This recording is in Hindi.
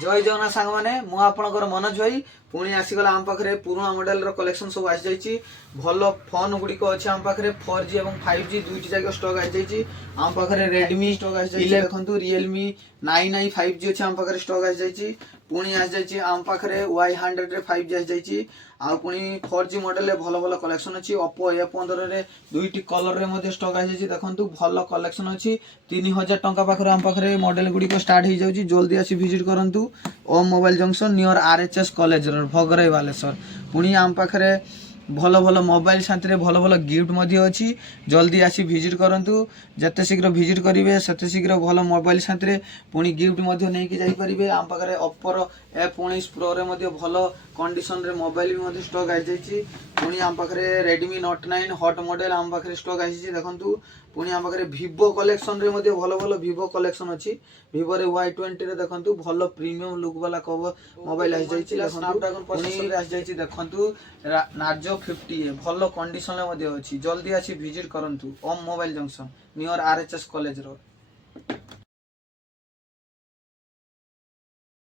जय जगन्नाथ सांग मैंने मुझे मनोज भाई पुणी आसीगला आम पाखे पुराणा मॉडल कलेक्शन सब आसी जाइए भल फोन गुड़िक अच्छे आम पाखे 4G और 5G दुईट जगह स्टक आसी जाइए आम पाखे रेडमी स्टक आसी जाइए देखो रियलमी 9i 5G अच्छे आम पाखे स्टक आसी जाइए पुणी आसी जाइए आम पाखे Y100 5G आसी जाइए आउ पुणी 4G मॉडल भल भल कलेक्शन अच्छी ओप्पो A15 दुईट कलर में स्टक आसी जाइए देखो भल कलेक्शन अच्छी 3000 टंका पाखे आम पाखे मॉडल गुड़िक स्टार्ट हो जाऊँगी जल्दी आसी विजिट करूँ Om mobile junction near RHS college Bhagrai Baleswar पुणी आम पाखे भल भल मोबाइल साथी भल भल गिफ्ट अच्छी जल्दी आसी विजिट करूँ जिते शीघ्र विजिट करेंगे सेते शीघ्र भल मोबाइल साथी पुणी गिफ्ट नहीं जापरेंगे आम पाखे ओप्पोर F19 प्रो रे भल कंडीशन रे मोबाइल भी स्टक आई जाइए पुणी आम पाखे रेडमी Note 9 हॉट मॉडल आम पाखे स्टक आसी देखूँ पुणी आम पाखे वीवो कलेक्शन रे भल भल वीवो कलेक्शन अच्छी वीवो Y20 रे देखूँ भल प्रीमियम लुक वाला कवर मोबाइल आसी जाइए स्नैपड्रैगन प्रोसेसर आसी जाइए देखूँ नार्जो 50 भल कंडीशन अच्छी जल्दी आसी विजिट करूँ Om mobile junction near RHS college road.